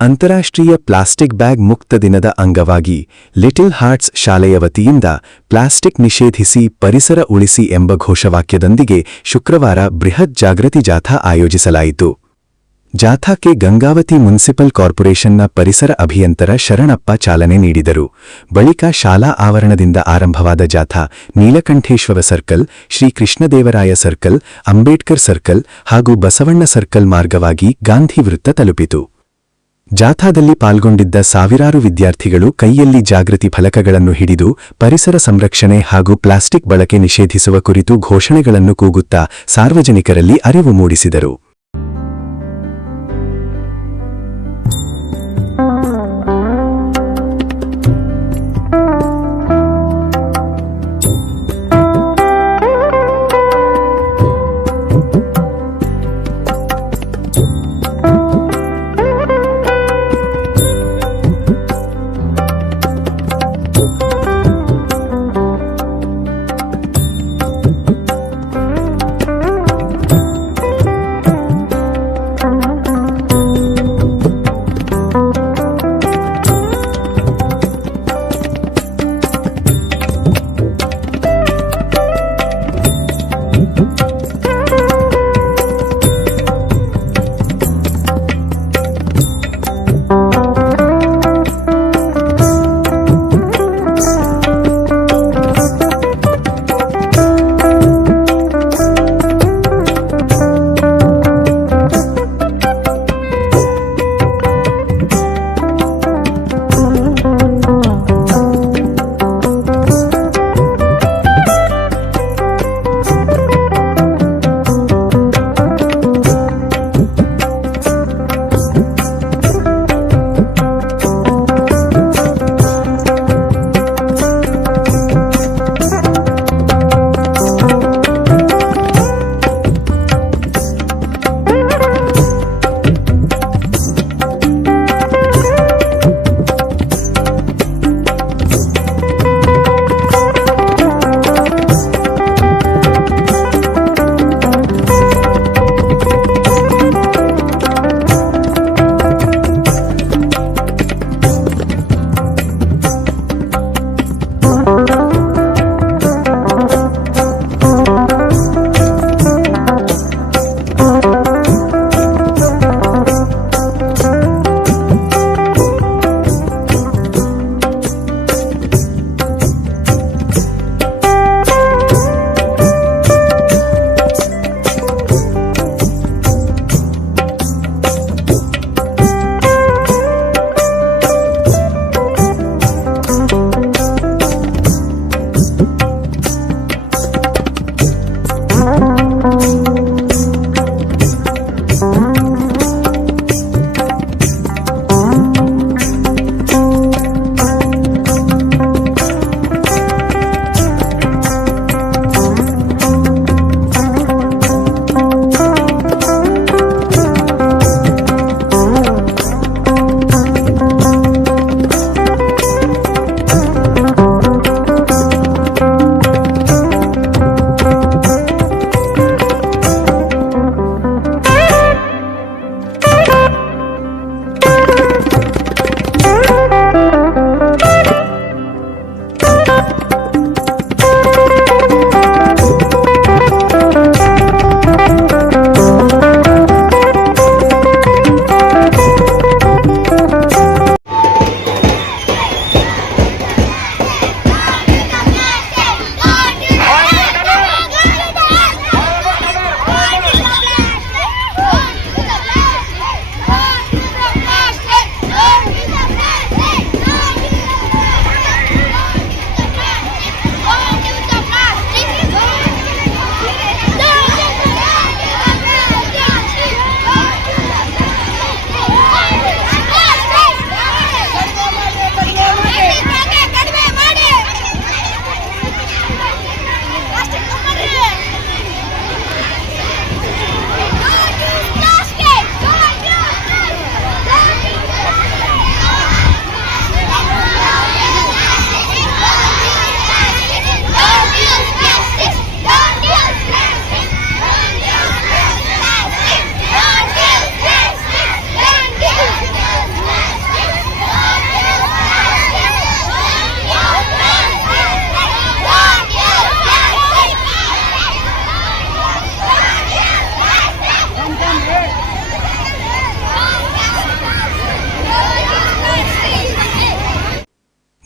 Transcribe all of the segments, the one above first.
ಅಂತಾರಾಷ್ಟ್ರೀಯ plastic bag ಮುಕ್ತ ದಿನದ ಅಂಗವಾಗಿ ಲಿಟಲ್ ಹಾರ್ಟ್ಸ್ ಶಾಲೆಯ ವತಿಯಿಂದ ಪ್ಲಾಸ್ಟಿಕ್ ನಿಷೇಧಿಸಿ ಪರಿಸರ ಉಳಿಸಿ ಎಂಬ ಘೋಷವಾಕ್ಯದೊಂದಿಗೆ ಶುಕ್ರವಾರ ಬೃಹತ್ ಜಾಗೃತಿ ಜಾಥಾ ಆಯೋಜಿಸಲಾಯಿತು. ಜಾಥಾಕ್ಕೆ ಗಂಗಾವತಿ ಮುನ್ಸಿಪಲ್ ಕಾರ್ಪೊರೇಷನ್ನ ಪರಿಸರ ಅಭಿಯಂತರ ಶರಣಪ್ಪ ಚಾಲನೆ ನೀಡಿದರು. ಬಳಿಕ ಶಾಲಾ ಆವರಣದಿಂದ ಆರಂಭವಾದ ಜಾಥಾ Neelakanteshwara circle, Shri Krishnadevaraya circle, Ambedkar circle ಹಾಗೂ ಬಸವಣ್ಣ ಸರ್ಕಲ್ ಮಾರ್ಗವಾಗಿ ಗಾಂಧಿ ವೃತ್ತ ತಲುಪಿತು. ಜಾಥಾದಲ್ಲಿ ಪಾಲ್ಗೊಂಡಿದ್ದ ಸಾವಿರಾರು ವಿದ್ಯಾರ್ಥಿಗಳು ಕೈಯಲ್ಲಿ ಜಾಗೃತಿ ಫಲಕಗಳನ್ನು ಹಿಡಿದು ಪರಿಸರ ಸಂರಕ್ಷಣೆ ಹಾಗೂ ಪ್ಲಾಸ್ಟಿಕ್ ಬಳಕೆ ನಿಷೇಧಿಸುವ ಕುರಿತು ಘೋಷಣೆಗಳನ್ನು ಕೂಗುತ್ತಾ ಸಾರ್ವಜನಿಕರಲ್ಲಿ ಅರಿವು ಮೂಡಿಸಿದರು.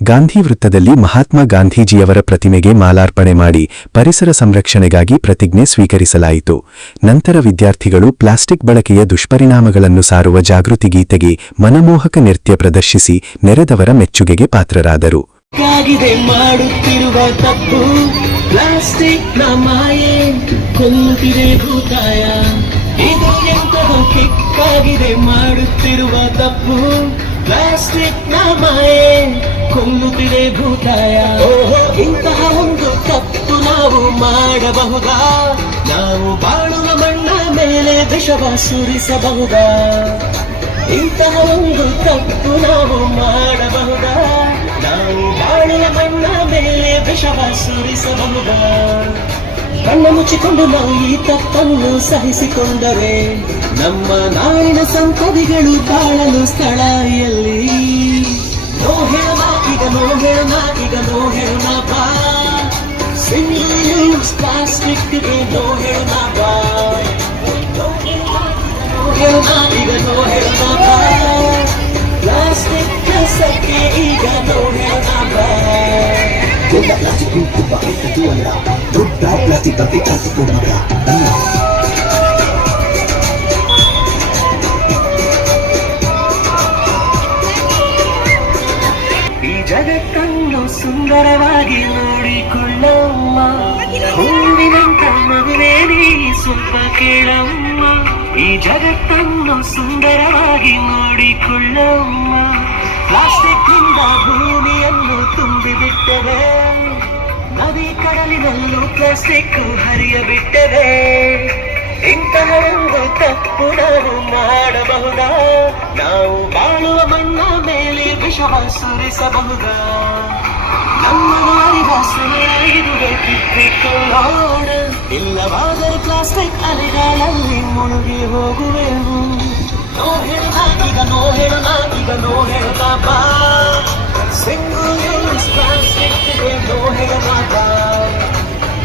ಗಾಂಧಿ ವೃತ್ತದಲ್ಲಿ ಮಹಾತ್ಮ ಗಾಂಧೀಜಿಯವರ ಪ್ರತಿಮೆಗೆ ಮಾಲಾರ್ಪಣೆ ಮಾಡಿ ಪರಿಸರ ಸಂರಕ್ಷಣೆಗಾಗಿ ಪ್ರತಿಜ್ಞೆ ಸ್ವೀಕರಿಸಲಾಯಿತು. ನಂತರ ವಿದ್ಯಾರ್ಥಿಗಳು ಪ್ಲಾಸ್ಟಿಕ್ ಬಳಕೆಯ ದುಷ್ಪರಿಣಾಮಗಳನ್ನು ಸಾರುವ ಜಾಗೃತಿ ಗೀತೆಗೆ ಮನಮೋಹಕ ನೃತ್ಯ ಪ್ರದರ್ಶಿಸಿ ನೆರೆದವರ ಮೆಚ್ಚುಗೆಗೆ ಪಾತ್ರರಾದರು. ಮಾಡುತ್ತಿರುವ ತಪ್ಪು ಪ್ಲಾಸ್ಟಿಕ್ ನ ಮಾಯೆ ಕೊಲ್ಲುತ್ತಿದೆ ಭೂತಾಯ. ಇದು ಎಂತದೋ ಕಿಕ್ಕಾಗಿದೆ ಮಾಡುತ್ತಿರುವ ತಪ್ಪು ಪ್ಲಾಸ್ಟಿಕ್ ನ ಮಾಯೆ ಕೊಲ್ಲುತ್ತಿದೆ ಭೂತಾಯ. ಇಂತಹ ಒಂದು ತಪ್ಪು ನಾವು ಮಾಡಬಹುದಾ? ನಾವು ಬಾಳುವ ಮಣ್ಣ ಮೇಲೆ ವಿಷವ ಸುರಿಸಬಹುದಾ? ಇಂತಹ ಒಂದು ತಪ್ಪು ನಾವು ಮಾಡಬಹುದಾ? ನಾವು ಬಾಳುವ ಮಣ್ಣ ಮೇಲೆ ವಿಷವ ಸುರಿಸಬಹುದಾ? ಕಣ್ಣ ಮುಚ್ಚಿಕೊಂಡು ನಾವು ಈ ತಪ್ಪನ್ನು ಸಹಿಸಿಕೊಂಡರೆ ನಮ್ಮ ನಾಡಿನ ಸಂಪದಿಗಳು ಬಾಳಲು ಸ್ಥಳ ಎಲ್ಲಿ? ನೋ ಹೇಳೋಣ ಈಗ, ನೋ ಹೇಳೋಣ ಈಗ, ನೋ ಹೇಳೋಣ ಬಾ. ಸಿಂಗಲ್ ಯೂಸ್ ಪ್ಲಾಸ್ಟಿಕ್ಗೆ ನೋ ಹೇಳೋಣ ಬಾ. ನೋ ಹೇಳೋಣ ಈಗ, ನೋ ಹೇಳೋಣ ಬಾ. ಪ್ಲಾಸ್ಟಿಕ್ ಕಸಕ್ಕೆ ಈಗ ನೋ ಹೇಳೋಣ ಬಾ. ದೊಡ್ಡ ಪ್ಲಾಸ್ಟಿಕ್ ತುಂಬ ಕೆಟ್ಟದ್ದು ಅಲ್ಲ, ದೊಡ್ಡ ಪ್ಲಾಸ್ಟಿಕ್ ಬಗ್ಗೆ ಕಲಿತು ಮಗ ಅಲ್ಲ. ಈ ಜಗತ್ತನ್ನು ಸುಂದರವಾಗಿ ನೋಡಿಕೊಳ್ಳಮ್ಮ, ಹೂವಿನಂತ ಮಗುವೇ ನೀ ಸ್ವಲ್ಪ ಕೇಳಮ್ಮ. ಈ ಜಗತ್ತನ್ನು ಸುಂದರವಾಗಿ ನೋಡಿಕೊಳ್ಳಮ್ಮ. ಪ್ಲಾಸ್ಟಿಕ್ ನಿಂದ ಭೂಮಿಯನ್ನು ತುಂಬಿಬಿಟ್ಟರೆ, ನದಿ ಕಡಲಿನಲ್ಲೂ ಪ್ಲಾಸ್ಟಿಕ್ ಹರಿಯಬಿಟ್ಟರೆ. ಇಂತಹ ಒಂದು ತಪ್ಪು ನಾವು ಮಾಡಬಹುದಾ? ನಾವು ಬಾಳುವ ಮಣ್ಣ ಮೇಲೆ ವಿಷವ ಸುರಿಸಬಹುದಾ? ನಮ್ಮನ್ನು ಅರಿವ ಸಮಯ ಇದುವೆ, ತಿದ್ದಿಕೊಳ್ಳೋಣ. ಇಲ್ಲವಾದರೆ ಪ್ಲಾಸ್ಟಿಕ್ ಅಲೆಗಳಲ್ಲಿ ಮುಳುಗಿ ಹೋಗುವೆವು. ನೋ ಹೇಳೋಣ ಈಗ, ನೋ ಹೇಳೋಣ ಈಗ, ನೋ ಹೇಳೋಣ ಬಾ. ಸಿಂಗಲ್ ಯೂಸ್ ಪ್ಲಾಸ್ಟಿಕ್ಗೆ ನೋ ಹೇಳೋಣ ಬಾ.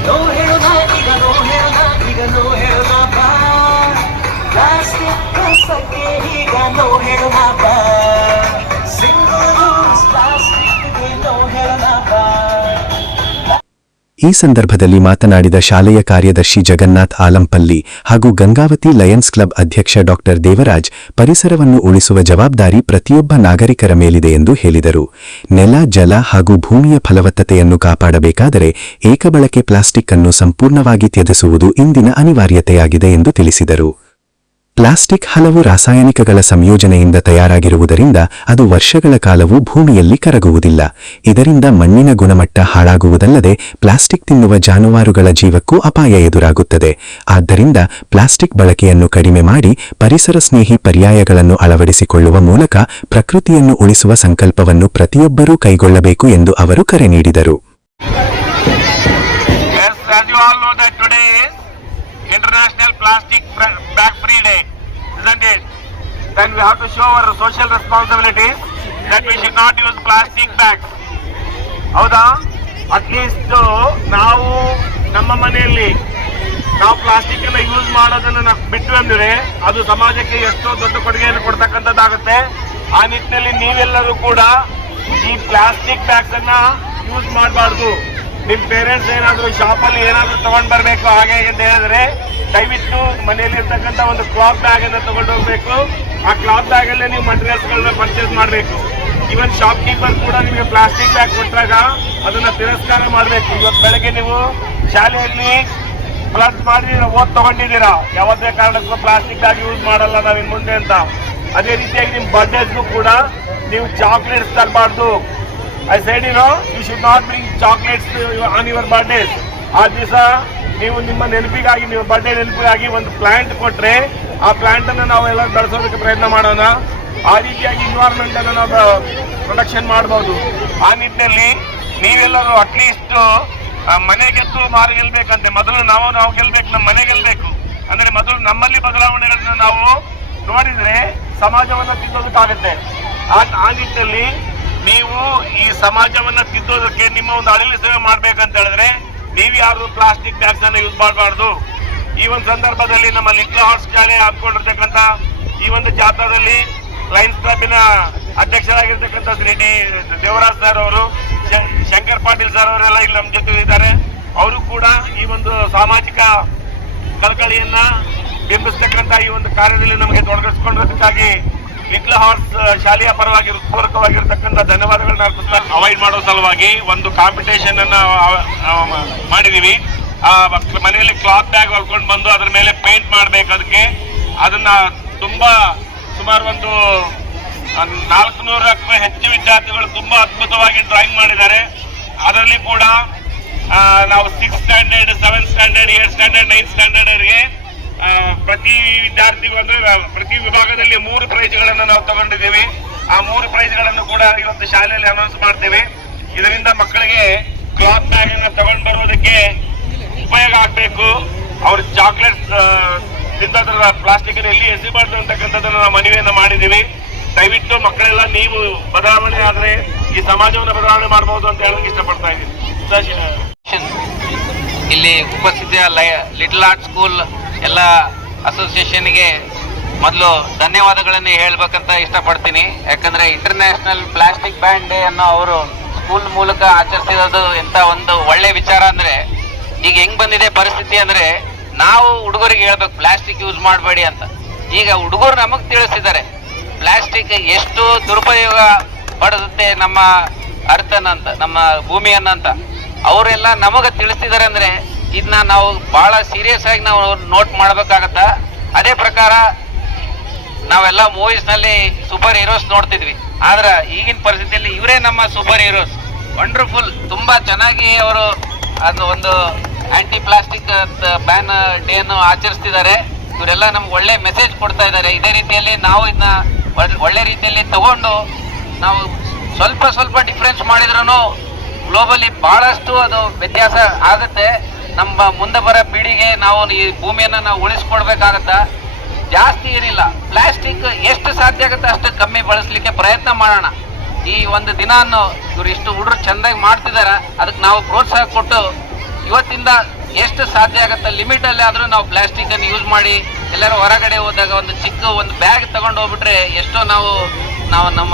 ನೋ ಹೇಳೋಣ ಈಗ, ನೋ ಹೇಳೋಣ ಈಗ, ನೋ ಹೇಳೋಣ ಬಾ. ಪ್ಲಾಸ್ಟಿಕ್ ಕಸಕ್ಕೆ ಈಗ ನೋ ಹೇಳೋಣ ಬಾ. ಸಿಂಗಲ್ ಯೂಸ್ ಪ್ಲಾಸ್ಟಿಕ್ಗೆ ನೋ ಹೇಳೋಣ ಬಾ. ಈ ಸಂದರ್ಭದಲ್ಲಿ ಮಾತನಾಡಿದ ಶಾಲೆಯ ಕಾರ್ಯದರ್ಶಿ ಜಗನ್ನಾಥ್ ಆಲಂಪಲ್ಲಿ ಹಾಗೂ ಗಂಗಾವತಿ ಲಯನ್ಸ್ ಕ್ಲಬ್ ಅಧ್ಯಕ್ಷ ಡಾ ದೇವರಾಜ್, ಪರಿಸರವನ್ನು ಉಳಿಸುವ ಜವಾಬ್ದಾರಿ ಪ್ರತಿಯೊಬ್ಬ ನಾಗರಿಕರ ಮೇಲಿದೆ ಎಂದು ಹೇಳಿದರು. ನೆಲ, ಜಲ ಹಾಗೂ ಭೂಮಿಯ ಫಲವತ್ತತೆಯನ್ನು ಕಾಪಾಡಬೇಕಾದರೆ ಏಕಬಳಕೆ ಪ್ಲಾಸ್ಟಿಕ್ ಅನ್ನು ಸಂಪೂರ್ಣವಾಗಿ ತ್ಯಜಿಸುವುದು ಇಂದಿನ ಅನಿವಾರ್ಯತೆಯಾಗಿದೆ ಎಂದು ತಿಳಿಸಿದರು. ಪ್ಲಾಸ್ಟಿಕ್ ಹಲವು ರಾಸಾಯನಿಕಗಳ ಸಂಯೋಜನೆಯಿಂದ ತಯಾರಾಗಿರುವುದರಿಂದ ಅದು ವರ್ಷಗಳ ಕಾಲವೂ ಭೂಮಿಯಲ್ಲಿ ಕರಗುವುದಿಲ್ಲ. ಇದರಿಂದ ಮಣ್ಣಿನ ಗುಣಮಟ್ಟ ಹಾಳಾಗುವುದಲ್ಲದೆ ಪ್ಲಾಸ್ಟಿಕ್ ತಿನ್ನುವ ಜಾನುವಾರುಗಳ ಜೀವಕ್ಕೂ ಅಪಾಯ ಎದುರಾಗುತ್ತದೆ. ಆದ್ದರಿಂದ ಪ್ಲಾಸ್ಟಿಕ್ ಬಳಕೆಯನ್ನು ಕಡಿಮೆ ಮಾಡಿ ಪರಿಸರ ಸ್ನೇಹಿ ಪರ್ಯಾಯಗಳನ್ನು ಅಳವಡಿಸಿಕೊಳ್ಳುವ ಮೂಲಕ ಪ್ರಕೃತಿಯನ್ನು ಉಳಿಸುವ ಸಂಕಲ್ಪವನ್ನು ಪ್ರತಿಯೊಬ್ಬರೂ ಕೈಗೊಳ್ಳಬೇಕು ಎಂದು ಅವರು ಕರೆ ನೀಡಿದರು. International Plastic Bag Free Day, isn't it? Then we have to show our social responsibility that we should not use plastic bags. ಹೌದಾ? ಅಟ್ಲೀಸ್ಟ್ ನಾವು ನಮ್ಮ ಮನೆಯಲ್ಲಿ ನಾವು ಪ್ಲಾಸ್ಟಿಕ್ ಅನ್ನ ಯೂಸ್ ಮಾಡೋದನ್ನು ನಾವು ಬಿಟ್ಟು ಅಂದ್ರೆ ಅದು ಸಮಾಜಕ್ಕೆ ಎಷ್ಟೋ ದೊಡ್ಡ ಕೊಡುಗೆಯನ್ನು ಕೊಡ್ತಕ್ಕಂಥದ್ದಾಗುತ್ತೆ. ಆ ನಿಟ್ಟಿನಲ್ಲಿ ನೀವೆಲ್ಲರೂ ಕೂಡ ಈ ಪ್ಲಾಸ್ಟಿಕ್ ಬ್ಯಾಗ್ಸ್ ಅನ್ನ ಯೂಸ್ ಮಾಡಬಾರ್ದು. ನಿಮ್ ಪೇರೆಂಟ್ಸ್ ಏನಾದ್ರು ಶಾಪಲ್ಲಿ ಏನಾದ್ರು ತಗೊಂಡ್ ಬರ್ಬೇಕು ಹಾಗೆ ಅಂತ ಹೇಳಿದ್ರೆ ದಯವಿಟ್ಟು ಮನೆಯಲ್ಲಿ ಇರ್ತಕ್ಕಂಥ ಒಂದು ಕ್ಲಾತ್ ಬ್ಯಾಗ್ ಅನ್ನ ತಗೊಂಡು ಹೋಗ್ಬೇಕು. ಆ ಕ್ಲಾತ್ ಬ್ಯಾಗ್ ಅಲ್ಲೇ ನೀವು ಮಟೀರಿಯಲ್ಸ್ ಗಳನ್ನ ಪರ್ಚೇಸ್ ಮಾಡಬೇಕು. ಈವನ್ ಶಾಪ್ ಕೀಪರ್ ಕೂಡ ನಿಮಗೆ ಪ್ಲಾಸ್ಟಿಕ್ ಬ್ಯಾಗ್ ಕೊಟ್ಟಾಗ ಅದನ್ನ ತಿರಸ್ಕಾರ ಮಾಡಬೇಕು. ಇವತ್ತು ಬೆಳಗ್ಗೆ ನೀವು ಶಾಲೆಯಲ್ಲಿ ಪ್ಲಸ್ ಮಾಡಿ ಓದ್ ತಗೊಂಡಿದ್ದೀರಾ, ಯಾವುದೇ ಕಾರಣಕ್ಕೂ ಪ್ಲಾಸ್ಟಿಕ್ ಬ್ಯಾಗ್ ಯೂಸ್ ಮಾಡಲ್ಲ ನಾವು ಇನ್ ಮುಂದೆ ಅಂತ. ಅದೇ ರೀತಿಯಾಗಿ ನಿಮ್ ಬರ್ಡೇಸ್ಗೂ ಕೂಡ ನೀವು chocolates ತರಬಾರ್ದು. I said, you should not bring chocolates on your birthdays. ಆ ದಿವಸ ನೀವು ನಿಮ್ಮ ನೆನಪಿಗಾಗಿ, ನಿಮ್ಮ ಬರ್ಡೇ ನೆನಪಿಗಾಗಿ ಒಂದು ಪ್ಲಾಂಟ್ ಕೊಟ್ರೆ ಆ ಪ್ಲಾಂಟ್ ಅನ್ನು ನಾವು ಎಲ್ಲ ಬೆಳೆಸೋದಕ್ಕೆ ಪ್ರಯತ್ನ ಮಾಡೋಣ. ಆ ರೀತಿಯಾಗಿ ಎನ್ವೈರನ್ಮೆಂಟ್ ಅನ್ನು ನಾವು ಪ್ರೊಟೆಕ್ಷನ್ ಮಾಡಬಹುದು. ಆ ನಿಟ್ಟಿನಲ್ಲಿ ನೀವೆಲ್ಲರೂ ಅಟ್ಲೀಸ್ಟ್ ಮನೆ ಗೆದ್ದು ಮಾರು ಗೆಲ್ಬೇಕಂತೆ. ಮೊದಲು ನಾವು ಗೆಲ್ಬೇಕು, ನಮ್ಮ ಮನೆ ಗೆಲ್ಬೇಕು. ಅಂದ್ರೆ ಮೊದಲು ನಮ್ಮಲ್ಲಿ ಬದಲಾವಣೆಗಳನ್ನ ನಾವು ನೋಡಿದ್ರೆ ಸಮಾಜವನ್ನ ತಿದ್ದೋದಕ್ಕಾಗುತ್ತೆ. ಆ ನಿಟ್ಟಿನಲ್ಲಿ ನೀವು ಈ ಸಮಾಜವನ್ನ ತಿದ್ದೋದಕ್ಕೆ ನಿಮ್ಮ ಒಂದು ಅಳಿಲು ಸೇವೆ ಮಾಡ್ಬೇಕಂತ ಹೇಳಿದ್ರೆ ನೀವು ಯಾರು ಪ್ಲಾಸ್ಟಿಕ್ ಬ್ಯಾಗ್ಸ್ ಅನ್ನು ಯೂಸ್ ಮಾಡಬಾರ್ದು. ಈ ಒಂದು ಸಂದರ್ಭದಲ್ಲಿ ನಮ್ಮ ಲಿಟ್ಲ್ ಹಾರ್ಟ್ಸ್ ಶಾಲೆ ಹಾಕೊಂಡಿರ್ತಕ್ಕಂಥ ಈ ಒಂದು ಜಾಥಾದಲ್ಲಿ ಲಯನ್ಸ್ ಕ್ಲಬ್ಬಿನ ಅಧ್ಯಕ್ಷರಾಗಿರ್ತಕ್ಕಂಥ ಶ್ರೀ ಡಿ ದೇವರಾಜ್ ಸರ್ ಅವರು, ಶಂಕರ್ ಪಾಟೀಲ್ ಸರ್ ಅವರೆಲ್ಲ ಇಲ್ಲಿ ನಮ್ಮ ಜೊತೆ ಇದ್ದಾರೆ. ಅವರು ಕೂಡ ಈ ಒಂದು ಸಾಮಾಜಿಕ ಕಳಕಳಿಯನ್ನ ಬಿಂಬಿಸ್ತಕ್ಕಂಥ ಈ ಒಂದು ಕಾರ್ಯದಲ್ಲಿ ನಮಗೆ ತೊಡಗಿಸಿಕೊಂಡಿರೋದಕ್ಕಾಗಿ ಲಿಟ್ಲ್ ಹಾರ್ಟ್ಸ್ ಶಾಲೆಯ ಪರವಾಗಿ ಹೃತ್ಪೂರ್ವಕವಾಗಿರ್ತಕ್ಕಂಥ ಧನ್ಯವಾದಗಳನ್ನ ಅರ್ಪಿಸ್ತಾ, ಅವಾಯ್ಡ್ ಮಾಡೋ ಸಲುವಾಗಿ ಒಂದು ಕಾಂಪಿಟೇಷನ್ ಅನ್ನ ಮಾಡಿದೀವಿ. ಆ ಮನೆಯಲ್ಲಿ ಕ್ಲಾತ್ ಬ್ಯಾಗ್ ಹೊಲ್ಕೊಂಡು ಬಂದು ಅದ್ರ ಮೇಲೆ ಪೇಂಟ್ ಮಾಡ್ಬೇಕು. ಅದನ್ನ ತುಂಬಾ ಸುಮಾರು ಒಂದು 400ಕ್ಕೂ ಹೆಚ್ಚು ವಿದ್ಯಾರ್ಥಿಗಳು ತುಂಬಾ ಅದ್ಭುತವಾಗಿ ಡ್ರಾಯಿಂಗ್ ಮಾಡಿದ್ದಾರೆ. ಅದರಲ್ಲಿ ಕೂಡ ನಾವು 6th standard, 7th standard, 8th standard, 9th ಸ್ಟ್ಯಾಂಡರ್ಡ್ಗೆ ಪ್ರತಿ ವಿದ್ಯಾರ್ಥಿಗೂ ಅಂದ್ರೆ ಪ್ರತಿ ವಿಭಾಗದಲ್ಲಿ 3 ಪ್ರೈಸ್ಗಳನ್ನು ನಾವು ತಗೊಂಡಿದ್ದೀವಿ. ಆ 3 ಪ್ರೈಸ್ಗಳನ್ನು ಕೂಡ ಇವತ್ತು ಶಾಲೆಯಲ್ಲಿ ಅನೌನ್ಸ್ ಮಾಡ್ತೇವೆ. ಇದರಿಂದ ಮಕ್ಕಳಿಗೆ ಕ್ಲಾತ್ ಬ್ಯಾಗ್ ಅನ್ನ ತಗೊಂಡು ಬರೋದಕ್ಕೆ ಉಪಯೋಗ ಆಗ್ಬೇಕು. ಅವ್ರ ಚಾಕ್ಲೇಟ್ಸ್ ತಿಂದದ್ರ ಪ್ಲಾಸ್ಟಿಕ್ ಎಲ್ಲಿ ಎಸಿಬಾರ್ದು ಅಂತಕ್ಕಂಥದ್ದನ್ನ ನಾವು ಮನವಿಯನ್ನ ಮಾಡಿದ್ದೀವಿ. ದಯವಿಟ್ಟು ಮಕ್ಕಳೆಲ್ಲ ನೀವು ಬದಲಾವಣೆ ಆದ್ರೆ ಈ ಸಮಾಜವನ್ನು ಬದಲಾವಣೆ ಮಾಡಬಹುದು ಅಂತ ಹೇಳೋಕೆ ಇಷ್ಟಪಡ್ತಾ ಇದ್ದೀನಿ. ಇಲ್ಲಿ ಉಪಸ್ಥಿತಿಯ ಲಿಟಲ್ ಆರ್ಟ್ ಸ್ಕೂಲ್ ಎಲ್ಲ ಅಸೋಸಿಯೇಷನ್ಗೆ ಮೊದಲು ಧನ್ಯವಾದಗಳನ್ನೇ ಹೇಳ್ಬೇಕಂತ ಇಷ್ಟಪಡ್ತೀನಿ. ಯಾಕಂದ್ರೆ ಇಂಟರ್ನ್ಯಾಷನಲ್ ಪ್ಲಾಸ್ಟಿಕ್ ಬ್ಯಾನ್ ಡೇ ಅನ್ನು ಅವರು ಸ್ಕೂಲ್ ಮೂಲಕ ಆಚರಿಸಿರೋದು ಎಂತ ಒಂದು ಒಳ್ಳೆ ವಿಚಾರ. ಅಂದ್ರೆ ಈಗ ಹೆಂಗ್ ಬಂದಿದೆ ಪರಿಸ್ಥಿತಿ ಅಂದ್ರೆ, ನಾವು ಹುಡುಗರಿಗೆ ಹೇಳ್ಬೇಕು ಪ್ಲಾಸ್ಟಿಕ್ ಯೂಸ್ ಮಾಡಬೇಡಿ ಅಂತ. ಈಗ ಹುಡುಗರು ನಮಗ್ ತಿಳಿಸಿದ್ದಾರೆ ಪ್ಲಾಸ್ಟಿಕ್ ಎಷ್ಟು ದುರುಪಯೋಗ ಪಡೆದುತ್ತೆ ನಮ್ಮ ಅರ್ಥನಂತ, ನಮ್ಮ ಭೂಮಿಯನ್ನಂತ. ಅವರೆಲ್ಲ ನಮಗ ತಿಳಿಸಿದ್ದಾರೆ ಅಂದ್ರೆ ಇದನ್ನ ನಾವು ಬಹಳ ಸೀರಿಯಸ್ ಆಗಿ ನಾವು ನೋಟ್ ಮಾಡ್ಬೇಕಾಗತ್ತ. ಅದೇ ಪ್ರಕಾರ ನಾವೆಲ್ಲ ಮೂವೀಸ್ ನಲ್ಲಿ ಸೂಪರ್ ಹೀರೋಸ್ ನೋಡ್ತಿದ್ವಿ, ಆದ್ರೆ ಈಗಿನ ಪರಿಸ್ಥಿತಿಯಲ್ಲಿ ಇವರೇ ನಮ್ಮ ಸೂಪರ್ ಹೀರೋಸ್. ವಂಡರ್ಫುಲ್, ತುಂಬಾ ಚೆನ್ನಾಗಿ ಅವರು ಅದು ಒಂದು ಆಂಟಿ ಪ್ಲಾಸ್ಟಿಕ್ ಬ್ಯಾನ್ ಡೇ ಅನ್ನು ಆಚರಿಸ್ತಿದ್ದಾರೆ. ಇವರೆಲ್ಲ ನಮ್ಗೆ ಒಳ್ಳೆ ಮೆಸೇಜ್ ಕೊಡ್ತಾ ಇದ್ದಾರೆ. ಇದೇ ರೀತಿಯಲ್ಲಿ ನಾವು ಇದನ್ನ ಒಳ್ಳೆ ರೀತಿಯಲ್ಲಿ ತಗೊಂಡು ನಾವು ಸ್ವಲ್ಪ ಡಿಫ್ರೆನ್ಸ್ ಮಾಡಿದ್ರು ಗ್ಲೋಬಲಿ ಬಹಳಷ್ಟು ಅದು ವ್ಯತ್ಯಾಸ ಆಗುತ್ತೆ. ನಮ್ಮ ಮುಂದೆ ಬರೋ ಪೀಳಿಗೆ ನಾವು ಈ ಭೂಮಿಯನ್ನು ನಾವು ಉಳಿಸ್ಕೊಡ್ಬೇಕಾಗತ್ತ. ಜಾಸ್ತಿ ಏನಿಲ್ಲ, ಪ್ಲಾಸ್ಟಿಕ್ ಎಷ್ಟು ಸಾಧ್ಯ ಆಗುತ್ತೆ ಅಷ್ಟು ಕಮ್ಮಿ ಬಳಸಲಿಕ್ಕೆ ಪ್ರಯತ್ನ ಮಾಡೋಣ. ಈ ಒಂದು ದಿನವನ್ನು ಇವರು ಇಷ್ಟು ಹುಡುಗರು ಚೆಂದಾಗಿ ಮಾಡ್ತಿದ್ದಾರೆ, ಅದಕ್ಕೆ ನಾವು ಪ್ರೋತ್ಸಾಹ ಕೊಟ್ಟು ಇವತ್ತಿಂದ ಎಷ್ಟು ಸಾಧ್ಯ ಆಗುತ್ತೆ ಲಿಮಿಟ್ ಅಲ್ಲಿ ಆದ್ರೂ ನಾವು ಪ್ಲಾಸ್ಟಿಕ್ ಅನ್ನು ಯೂಸ್ ಮಾಡಿ ಎಲ್ಲರೂ ಹೊರಗಡೆ ಹೋದಾಗ ಒಂದು ಚಿಕ್ಕ ಒಂದು ಬ್ಯಾಗ್ ತಗೊಂಡು ಹೋಗ್ಬಿಟ್ರೆ ಎಷ್ಟೋ ನಾವು ನಮ್ಮ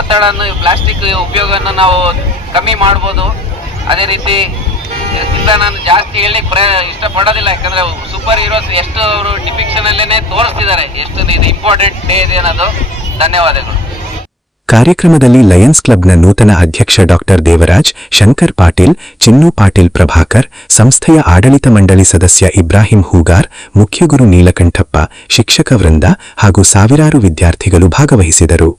ಒತ್ತಡವನ್ನು ಪ್ಲಾಸ್ಟಿಕ್ ಉಪಯೋಗವನ್ನು ನಾವು ಕಮ್ಮಿ ಮಾಡ್ಬೋದು. ಅದೇ ರೀತಿ ಇದರಿಂದ ನಾನು ಜಾಸ್ತಿ ಹೇಳಲಿಕ್ಕೆ ಇಷ್ಟಪಡೋದಿಲ್ಲ, ಯಾಕಂದ್ರೆ ಸೂಪರ್ ಹೀರೋಸ್ ಎಷ್ಟು ಅವರು ಡಿಪಿಕ್ಷನ್ ಅಲ್ಲೇನೆ ತೋರಿಸ್ತಿದ್ದಾರೆ ಎಷ್ಟು ಇದು ಇಂಪಾರ್ಟೆಂಟ್ ಡೇ ಇದೆ ಅನ್ನೋದು. ಧನ್ಯವಾದಗಳು. ಕಾರ್ಯಕ್ರಮದಲ್ಲಿ ಲಯನ್ಸ್ ಕ್ಲಬ್ನ ನೂತನ ಅಧ್ಯಕ್ಷ ಡಾಕ್ಟರ್ ದೇವರಾಜ್, ಶಂಕರ್ ಪಾಟೀಲ್, ಚಿನ್ನು ಪಾಟೀಲ್ ಪ್ರಭಾಕರ್, ಸಂಸ್ಥೆಯ ಆಡಳಿತ ಮಂಡಳಿ ಸದಸ್ಯ ಇಬ್ರಾಹಿಂ ಹೂಗಾರ್, ಮುಖ್ಯಗುರು ನೀಲಕಂಠಪ್ಪ, ಶಿಕ್ಷಕ ವೃಂದ ಹಾಗೂ ಸಾವಿರಾರು ವಿದ್ಯಾರ್ಥಿಗಳು ಭಾಗವಹಿಸಿದರು.